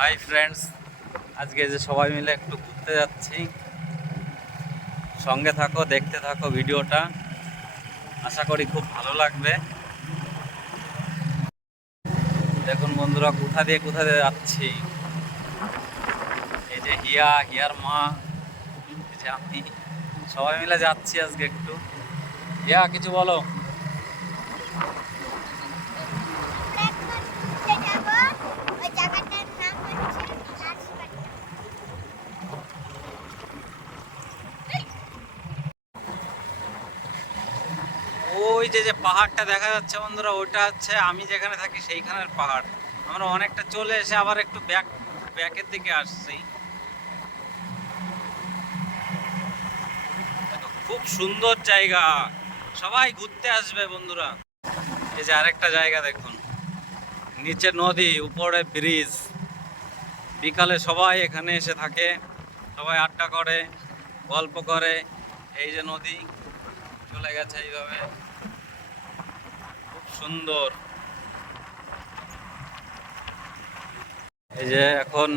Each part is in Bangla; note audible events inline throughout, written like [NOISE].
হাই ফ্রেন্ডস আজকে যে সবাই মিলে একটু ঘুরতে যাচ্ছি, সঙ্গে থাকো, দেখতে থাকো ভিডিওটা। আশা করি খুব ভালো লাগবে। দেখুন বন্ধুরা, কোথা দিয়ে কোথা দিয়ে যাচ্ছি? এই যে হিয়া, হিয়ার মা আমি। সবাই মিলে যাচ্ছি আজকে একটু। হিয়া, কিছু বলো ওই জায়গাটার নাম হচ্ছে হাসপাতাল ওই যে যে পাহাড়টা দেখা যাচ্ছে বন্ধুরা ওইটা হচ্ছে আমি যেখানে থাকি সেইখানের পাহাড়। আমরা অনেকটা চলে এসে আবার একটু ব্যাক ব্যাকের দিকে আসছি। খুব সুন্দর জায়গা। সবাই ঘুরতে আসবে বন্ধুরা। এই যে আরেকটা জায়গা দেখুন। নিচে নদী, উপরে ব্রিজ বিকালে সবাই এখানে এসে থাকে, সবাই আড্ডা করে, গল্প করে। এই যে নদী, চলে গেছে এইভাবে। সুন্দর। এই যে এখন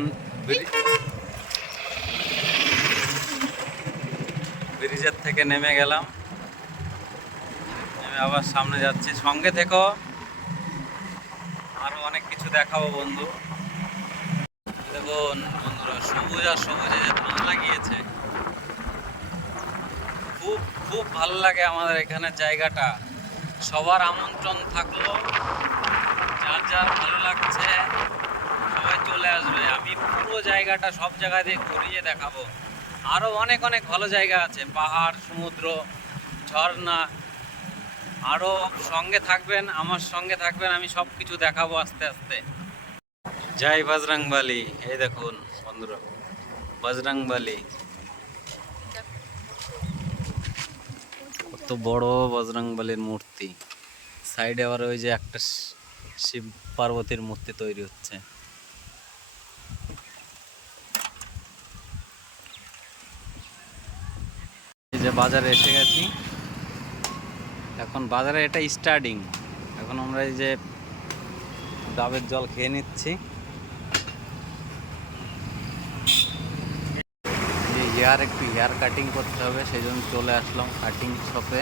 ব্রিজের থেকে নেমে গেলাম। নেমে আবার সামনে যাচ্ছি। সঙ্গে থেকো। আরও অনেক কিছু দেখাবো বন্ধু। দেখুন বন্ধুরা, সবুজ আর সবুজে যে ধান লাগিয়েছে। খুব খুব ভালো লাগে আমাদের এখানে জায়গাটা। সবার আমন্ত্রণ থাকল। যার যার ভালো লাগছে, সবাই চলে আসবে। আমি পুরো জায়গাটা সব জায়গা দিয়ে ঘুরিয়ে দেখাবো। আরও অনেক অনেক ভালো জায়গা আছে। পাহাড়, সমুদ্র, ঝর্ণা। আরও সঙ্গে থাকবেন, আমার সঙ্গে থাকবেন, আমি সব কিছু দেখাবো আস্তে আস্তে। জয় বজরংবলী। এই দেখুন, বন্ধুরা। বজরংবলী। কত বড় বজরংবলীর মূর্তি। সাইডে আবার ওই যে একটা শিব পার্বতীর মূর্তি তৈরি হচ্ছে। যে বাজারে এসে গেছি। এখন বাজারে এটা স্টার্টিং এখন আমরা এই যে ডাবের জল খেয়ে নিচ্ছি যে হেয়ার, একটু হেয়ার কাটিং করতে হবে সেই জন্য চলে আসলাম কাটিং শপে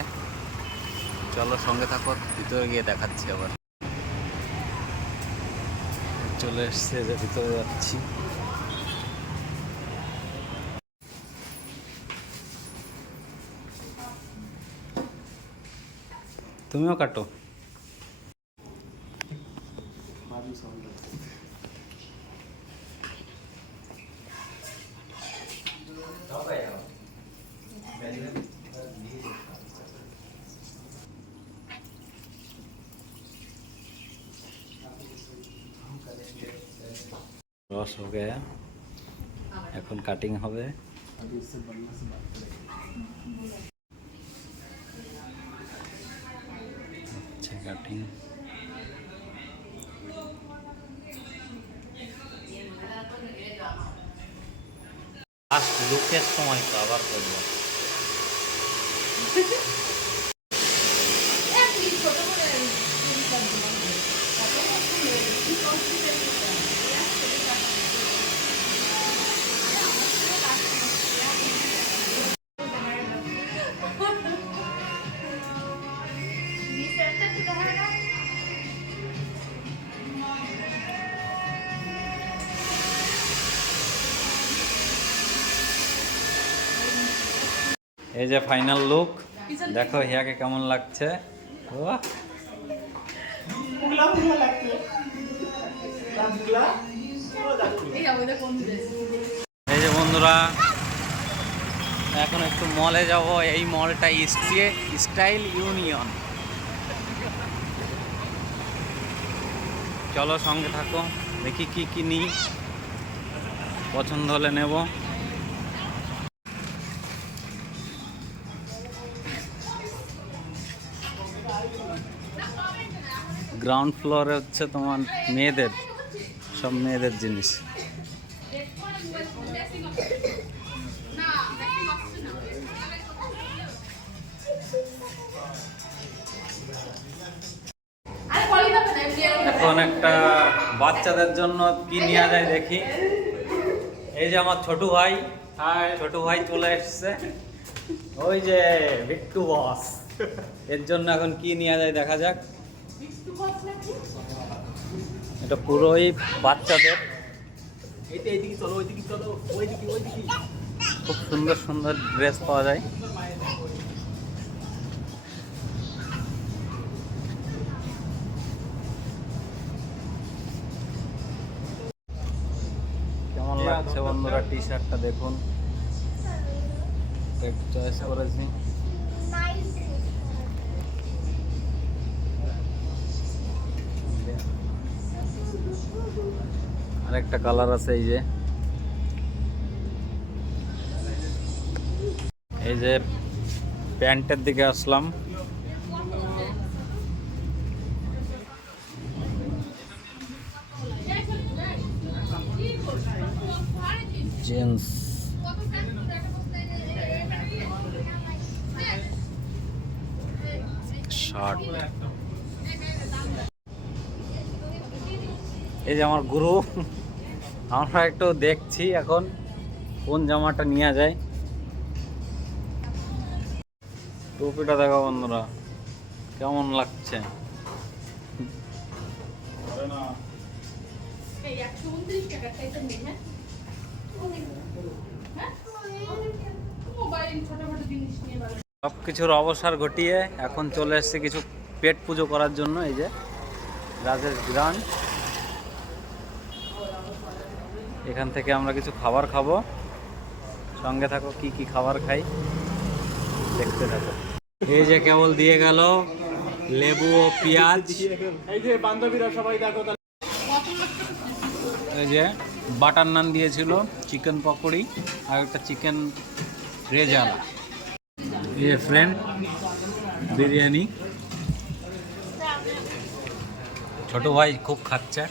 চলো সঙ্গে থাকো, ভিতরে গিয়ে দেখাচ্ছি আবার। চলে এসছে যে ভিতরে যাচ্ছি। তুমিও কাটো। রস হয়ে গেয়া এখন কাটিং হবে। আচ্ছা কাটিং লাস্ট লুকের সময় তো আবার করব। [LAUGHS] এই যে ফাইনাল লুক দেখো হিয়াকে কেমন লাগছে। বাহ! এই যে বন্ধুরা এখন একটু মলে যাব এই মলটা স্টে স্টাইল ইউনিয়ন চলো সঙ্গে থাকো দেখি কি কি নিই। পছন্দ হলে নেব। গ্রাউন্ড ফ্লোরে হচ্ছে তোমার মেয়েদের সব মেয়েদের জিনিস। এখন একটা বাচ্চাদের জন্য কি নেওয়া যায় দেখি। এই যে আমার ছোট ভাই ছোট ভাই চলে এসছে। ওই যে বিট্টু বস। এর জন্য এখন কি নেওয়া যায় দেখা যাক। এটা পুরোই বাচ্চাদের। খুব সুন্দর সুন্দর ড্রেস পাওয়া যায়। কেমন লাগছে বন্ধুরা টি শার্টটা দেখুন চয়েস করেছি। আরেকটা কালার আছে এই যে। এই যে প্যান্টের দিকে আসলাম। জিন্স। শার্ট। এই যে আমার গুরু। আমরা একটু দেখছি এখন কোন জামাটা নেওয়া যায়। টুপিটা দেখো বন্ধুরা, কেমন লাগছে? নিয়ে সব কিছুর অবসর ঘটিয়ে এখন চলে এসেছে কিছু পেট পুজো করার জন্য, এই যে রাজেশ গ্রান। এখান থেকে আমরা কিছু খাবার খাব। সঙ্গে থাকো কি কি খাবার খাই। দেখতে থাকো। এই যে কেবল দিয়ে গেল লেবু ও পেঁয়াজ। এই যে বান্ধবীরা সবাই দেখো এই যে বাটার নান দিয়েছিল চিকেন পকোড়ি আর একটা চিকেন রেজালা। এই যে ফ্রেন্ড বিরিয়ানি। ছোট ভাই খুব খাচ্ছে।